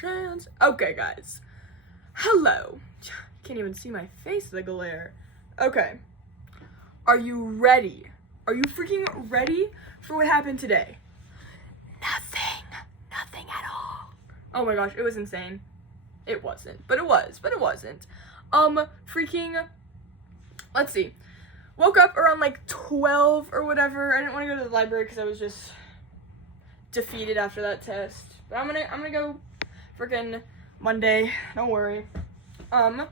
chance. Okay, guys. Hello. Can't even see my face, the glare. Okay. Are you ready? Are you freaking ready for what happened today? Nothing at all. Oh my gosh, it was insane. It wasn't, but it wasn't. Freaking, let's see. Woke up around like 12 or whatever. I didn't want to go to the library because I was just defeated after that test. But I'm gonna go freaking Monday. Don't worry. But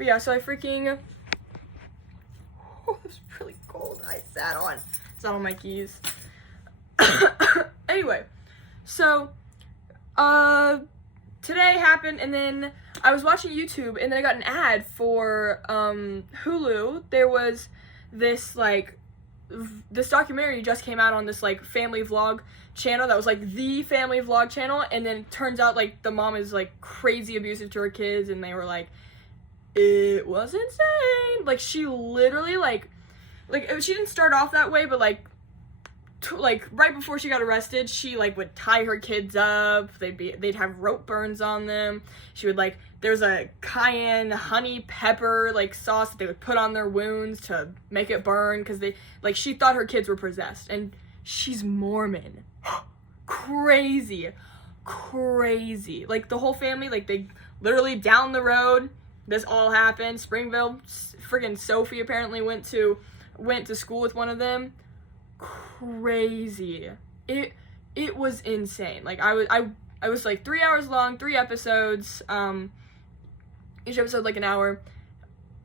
yeah, so I freaking. Oh, it's really cold. I sat on my keys. Anyway, so today happened, and then I was watching YouTube, and then I got an ad for Hulu. There was this this documentary just came out on this like family vlog channel that was like the family vlog channel, and then it turns out like the mom is like crazy abusive to her kids, and they were like, it was insane. Like she literally like she didn't start off that way, but like right before she got arrested, she like would tie her kids up. They'd have rope burns on them. She would like, there's a cayenne honey pepper like sauce that they would put on their wounds to make it burn, because she thought her kids were possessed, and she's Mormon. Crazy. Like the whole family, like they literally down the road, this all happened. Springville, friggin' Sophie apparently went to school with one of them. Crazy. It was insane. Like I was like 3 hours long, 3 episodes, each episode like an hour.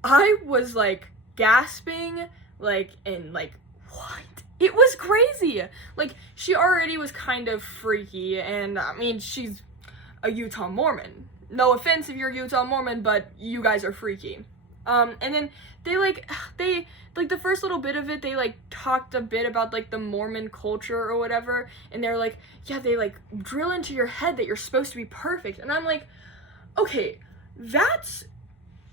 I was like gasping, like, and like, what? It was crazy. Like, she already was kind of freaky, and I mean, she's a Utah Mormon. No offense if you're a Utah Mormon, but you guys are freaky. And then they the first little bit of it, they like talked a bit about like the Mormon culture or whatever, and they're like, yeah, they like drill into your head that you're supposed to be perfect, and I'm like, okay, that's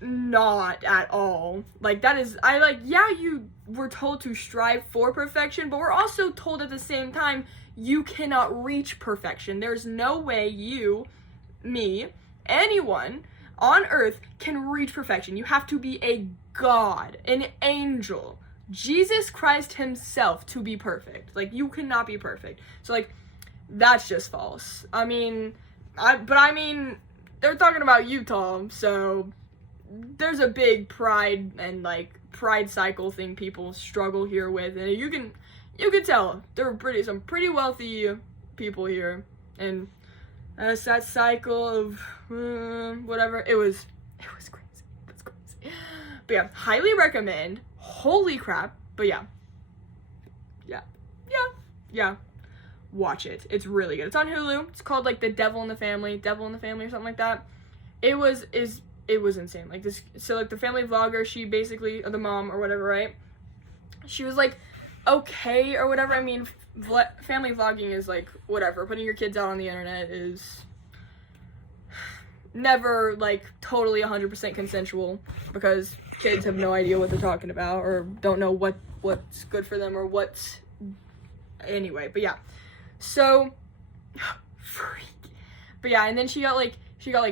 not at all, like, that is, yeah, you were told to strive for perfection, but we're also told at the same time you cannot reach perfection. There's no way you, me, anyone on earth can reach perfection. You have to be a God, an angel, Jesus Christ himself to be perfect. Like, you cannot be perfect. So, like, that's just false. I mean, they're talking about Utah, so there's a big pride and, like, pride cycle thing people struggle here with, and you can tell there are some pretty wealthy people here, and that's that cycle of whatever. It was crazy. It's crazy. But yeah, highly recommend. Holy crap. But yeah. Watch it. It's really good. It's on Hulu. It's called like The Devil in the Family or something like that. It was insane. Like this, so like the family vlogger, she basically, or the mom or whatever, right? She was like, okay or whatever. I mean, family vlogging is like whatever. Putting your kids out on the internet is never like totally 100% consensual, because kids have no idea what they're talking about or don't know what's good for them or what's, anyway. But yeah, so freak. But yeah, and then she got like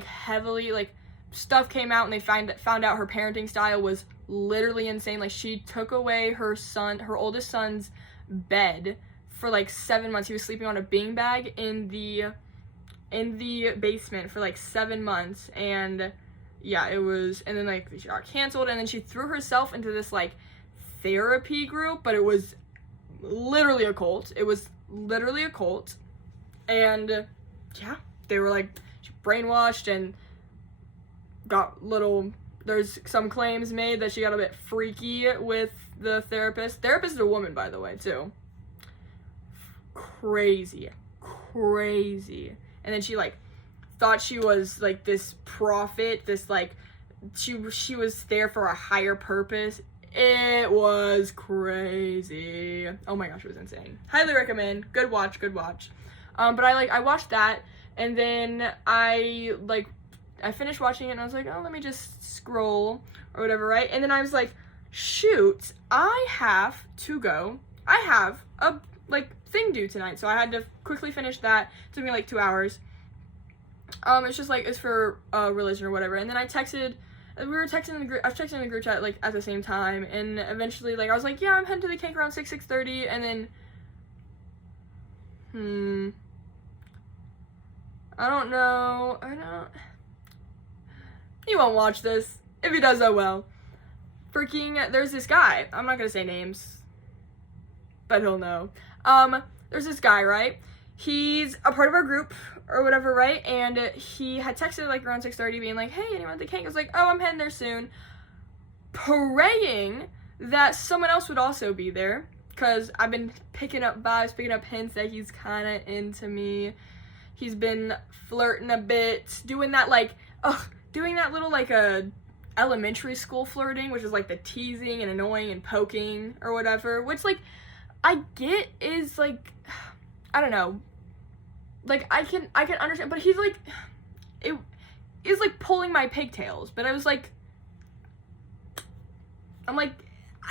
heavily, like, stuff came out, and they found out her parenting style was literally insane. Like, she took away her oldest son's bed for like 7 months. He was sleeping on a beanbag in the basement for like 7 months, and yeah, it was, and then like she got canceled, and then she threw herself into this like therapy group, but it was literally a cult. And yeah, they were like, she brainwashed and got there's some claims made that she got a bit freaky with the therapist. Therapist is a woman, by the way, too. Crazy. And then she like thought she was like this prophet, this like she was there for a higher purpose. It was crazy. Oh my gosh, it was insane. Highly recommend. Good watch. But I watched that, and then I finished watching it, and I was like, oh, let me just scroll or whatever, right? And then I was like, shoot, I have to go. I have a thing due tonight, so I had to quickly finish that. It took me like 2 hours. It's just like, it's for religion or whatever. And then I was texting in the group chat like at the same time, and eventually like I was like, yeah, I'm heading to the cake around 6:30, and then I don't know. He won't watch this. If he does, oh well. Freaking, there's this guy. I'm not gonna say names, but he'll know. There's this guy, right? He's a part of our group or whatever, right? And he had texted like around 6:30 being like, hey, anyone at the cake? I was like, oh, I'm heading there soon. Praying that someone else would also be there, because I've been picking up vibes, picking up hints that he's kind of into me. He's been flirting a bit, doing that little like a elementary school flirting, which is like the teasing and annoying and poking or whatever, which like I get is like, I don't know, like I can understand, but he's like, it is like pulling my pigtails, but I was like, I'm like,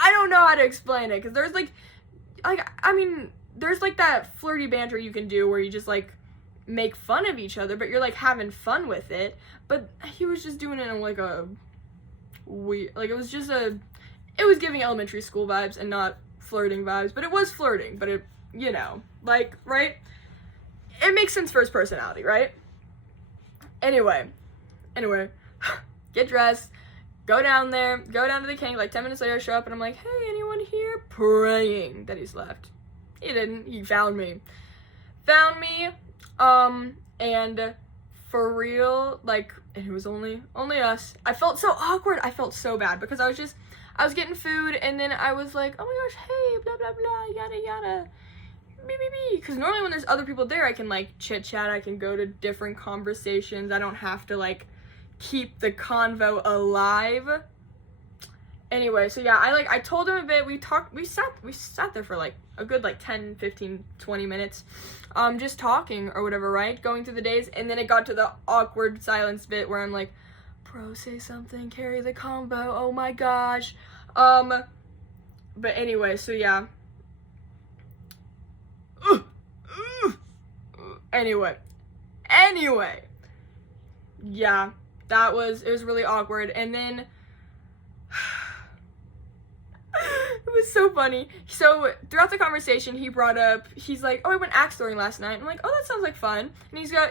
I don't know how to explain it, because there's like I mean, there's like that flirty banter you can do where you just like make fun of each other, but you're like having fun with it. But he was just doing it in like a weird, like it was giving elementary school vibes and not flirting vibes, but it was flirting, but it, you know, like, right? It makes sense for his personality, right? Anyway, get dressed, go down to the cake, like 10 minutes later, show up, and I'm like, hey, anyone here? Praying that he's left. He didn't. He found me. And for real, like, it was only us. I felt so awkward. I felt so bad, because I was getting food, and then I was like, oh my gosh, hey, blah, blah, blah, yada, yada, because normally when there's other people there, I can, like, chit-chat, I can go to different conversations, I don't have to, like, keep the convo alive. Anyway, so yeah, I told him a bit, we sat there for, like, a good, like, 10, 15, 20 minutes, just talking or whatever, right, going through the days, and then it got to the awkward silence bit where I'm like, bro, say something, carry the combo, oh my gosh, but anyway, so yeah, anyway, yeah, it was really awkward, and then, it was so funny. So throughout the conversation, he's like, oh, I went axe throwing last night. I'm like, oh, that sounds like fun. And he's like,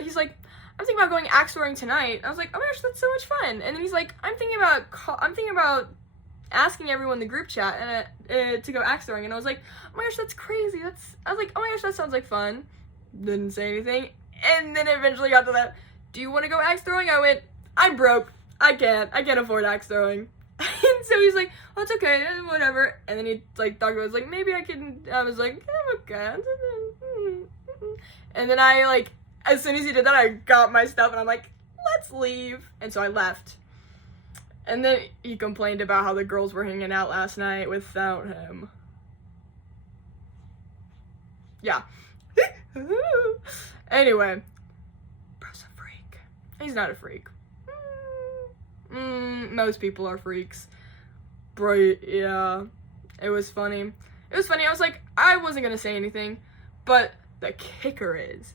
I'm thinking about going axe throwing tonight. I was like, oh my gosh, that's so much fun. And then he's like, I'm thinking about asking everyone in the group chat to go axe throwing. And I was like, oh my gosh, that's crazy. I was like, oh my gosh, that sounds like fun. Didn't say anything. And then it eventually got to that, do you want to go axe throwing? I went, I'm broke. I can't afford axe throwing. And so he's like, oh, it's okay, whatever. And then he, like, thought, was like, maybe I can, I was like, I'm okay. And then I, like, as soon as he did that, I got my stuff, and I'm like, let's leave. And so I left. And then he complained about how the girls were hanging out last night without him. Yeah. Anyway. Bro's a freak. He's not a freak. Most people are freaks. Bro, yeah. It was funny. I was like, I wasn't gonna say anything, but the kicker is,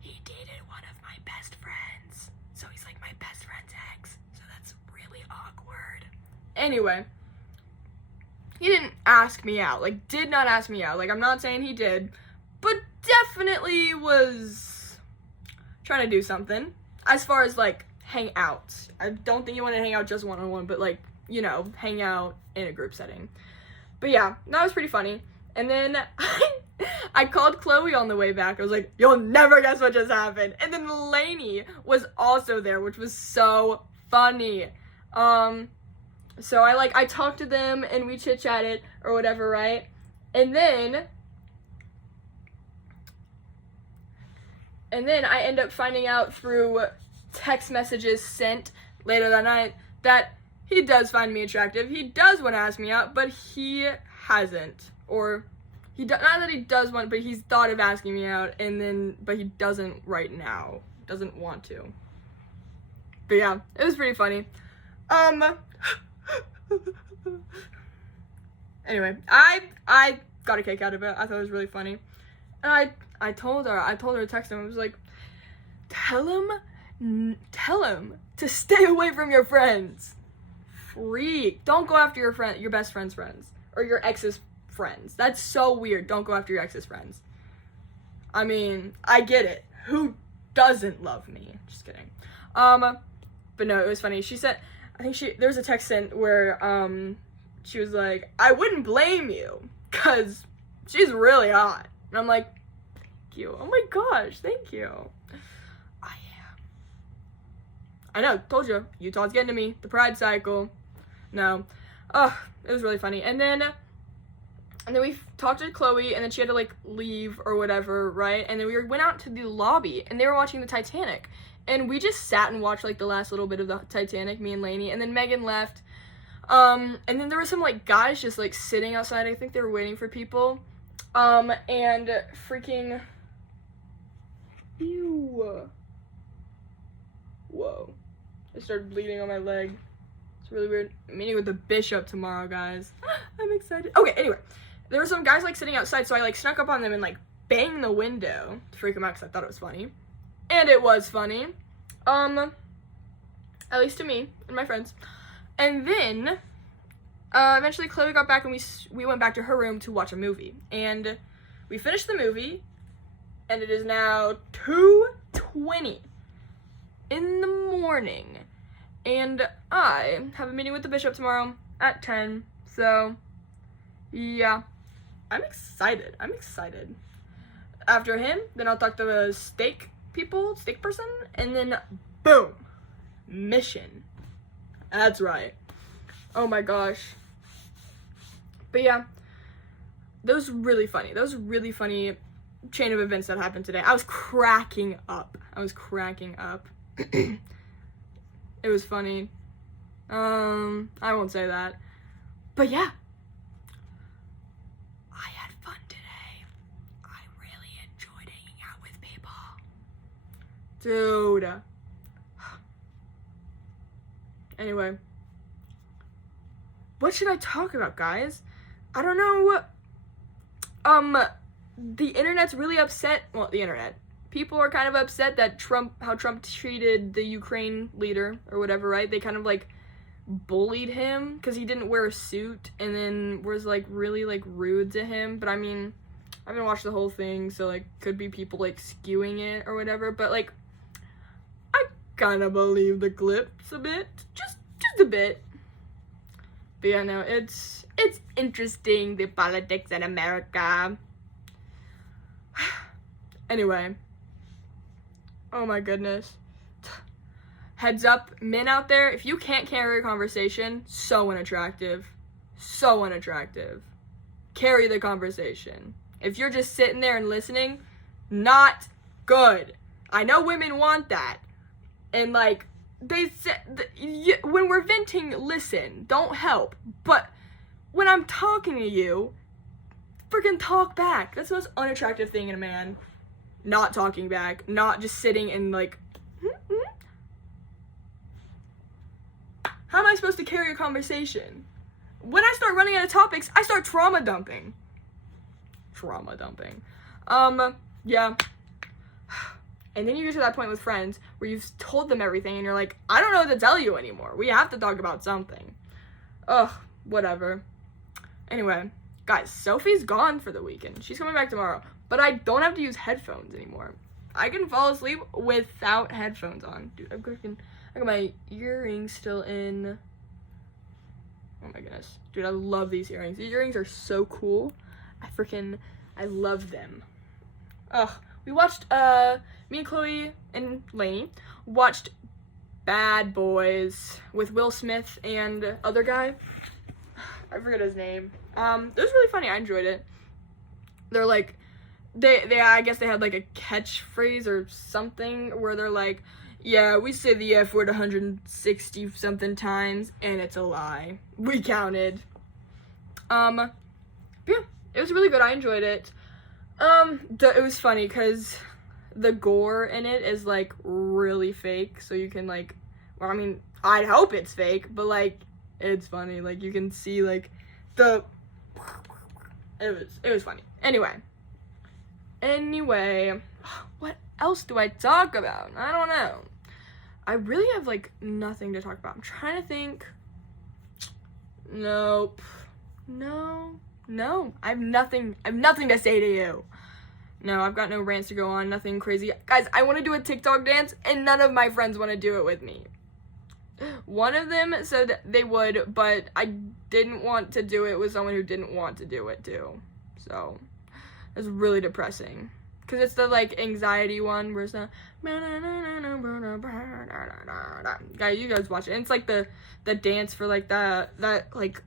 he dated one of my best friends. So he's like my best friend's ex. So that's really awkward. Anyway. He didn't ask me out. Like, did not ask me out. Like, I'm not saying he did, but definitely was trying to do something. As far as, like, hang out. I don't think you want to hang out just one-on-one, but, like, you know, hang out in a group setting. But yeah, that was pretty funny. And then I called Chloe on the way back. I was like, you'll never guess what just happened. And then Lainey was also there, which was so funny. So I talked to them and we chit-chatted or whatever, right? And then I end up finding out through text messages sent later that night that he does find me attractive. He does want to ask me out, but he hasn't. Or not that he does want, but he's thought of asking me out, but he doesn't right now. Doesn't want to. But yeah, it was pretty funny. Anyway, I got a kick out of it. I thought it was really funny. And I told her to text him. I was like, tell him to stay away from your friends. Freak. Don't go after your best friend's friends. Or your ex's friends. That's so weird. Don't go after your ex's friends. I mean, I get it. Who doesn't love me? Just kidding. But no, it was funny. She said, there was a text sent where, she was like, I wouldn't blame you, cause she's really hot. And I'm like, thank you. Oh my gosh, thank you. I am. I know, told you. Utah's getting to me. The pride cycle. No. It was really funny. And then we talked to Chloe, and then she had to, like, leave or whatever, right? And then we went out to the lobby, and they were watching the Titanic. And we just sat and watched, like, the last little bit of the Titanic, me and Lainey. And then Megan left. And then there were some, like, guys just, like, sitting outside. I think they were waiting for people. And freaking... Ew. Whoa. I started bleeding on my leg. It's really weird. I'm meeting with the bishop tomorrow, guys. I'm excited. Okay, anyway. There were some guys, like, sitting outside, so I, like, snuck up on them and, like, banged the window to freak them out because I thought it was funny. And it was funny. At least to me and my friends. And then, eventually Chloe got back and we went back to her room to watch a movie. And we finished the movie, and it is now 2:20 in the morning. And I have a meeting with the bishop tomorrow at 10. So, yeah. I'm excited. After him, then I'll talk to the steak person, and then boom, mission. That's right. Oh my gosh. But yeah, that was really funny. Chain of events that happened today. I was cracking up. It was funny. I won't say that. But yeah. I had fun today. I really enjoyed hanging out with people. Dude. Anyway. What should I talk about, guys? I don't know. The internet's really upset. Well, the internet. People are kind of upset that how Trump treated the Ukraine leader or whatever, right? They kind of, like, bullied him because he didn't wear a suit and then was, like, really, like, rude to him. But, I mean, I haven't watched the whole thing, so, like, could be people, like, skewing it or whatever. But, like, I kind of believe the clips a bit. Just a bit. But, yeah, no, it's interesting, the politics in America. Anyway. Oh, my goodness. Heads up, men out there, if you can't carry a conversation, so unattractive. Carry the conversation. If you're just sitting there and listening, not good. I know women want that. And, like, they said, when we're venting, listen, don't help. But when I'm talking to you, freaking talk back. That's the most unattractive thing in a man. Not talking back. Not just sitting and, like, how am I supposed to carry a conversation? When I start running out of topics, I start trauma dumping. Yeah. And then you get to that point with friends where you've told them everything and you're like, I don't know what to tell you anymore. We have to talk about something. Ugh, whatever. Anyway, guys, Sophie's gone for the weekend. She's coming back tomorrow. But I don't have to use headphones anymore. I can fall asleep without headphones on. Dude, I got my earrings still in. Oh my goodness. Dude, I love these earrings. These earrings are so cool. I love them. Ugh. We watched, me and Chloe and Lainey watched Bad Boys with Will Smith and other guy. I forget his name. It was really funny. I enjoyed it. They're like, I guess they had like a catchphrase or something where they're like, yeah, we say the F word 160 something times and it's a lie. We counted. Yeah, it was really good. I enjoyed it. It was funny because the gore in it is like really fake, so you can like, well, I mean, I hope it's fake, but like, it's funny. Like you can see like it was funny. Anyway, what else do I talk about? I don't know. I really have, like, nothing to talk about. I'm trying to think. Nope. No. I have nothing to say to you. No, I've got no rants to go on, nothing crazy. Guys, I want to do a TikTok dance, and none of my friends want to do it with me. One of them said they would, but I didn't want to do it with someone who didn't want to do it too. So, it's really depressing. Because it's the, like, anxiety one where it's the... Guys, you guys watch it. And it's, like, the dance for, like, that, like...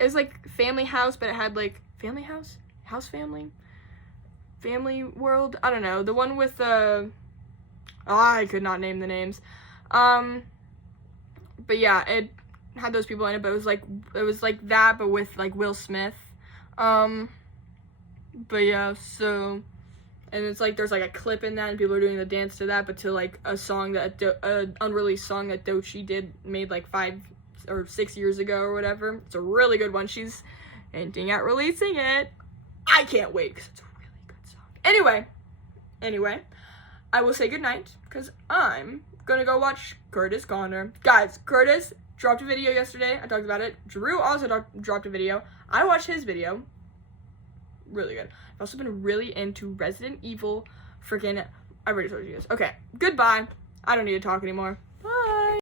It was, like, Family House, but it had, like... Family House? House Family? Family World? I don't know. The one with the... I could not name the names. But yeah, it had those people in it, but it was like that, but with, like, Will Smith. But yeah, so... And it's, like, there's, like, a clip in that, and people are doing the dance to that, but to, like, a song that... an unreleased song that Doechii made, like, 5 or 6 years ago or whatever. It's a really good one. She's hinting at releasing it. I can't wait, because it's a really good song. Anyway, I will say goodnight, because I'm gonna go watch Curtis Connor. Guys, Curtis dropped a video yesterday. I talked about it. Drew also dropped a video. I watched his video. Really good. I've also been really into Resident Evil. I already told you guys. Okay, goodbye. I don't need to talk anymore.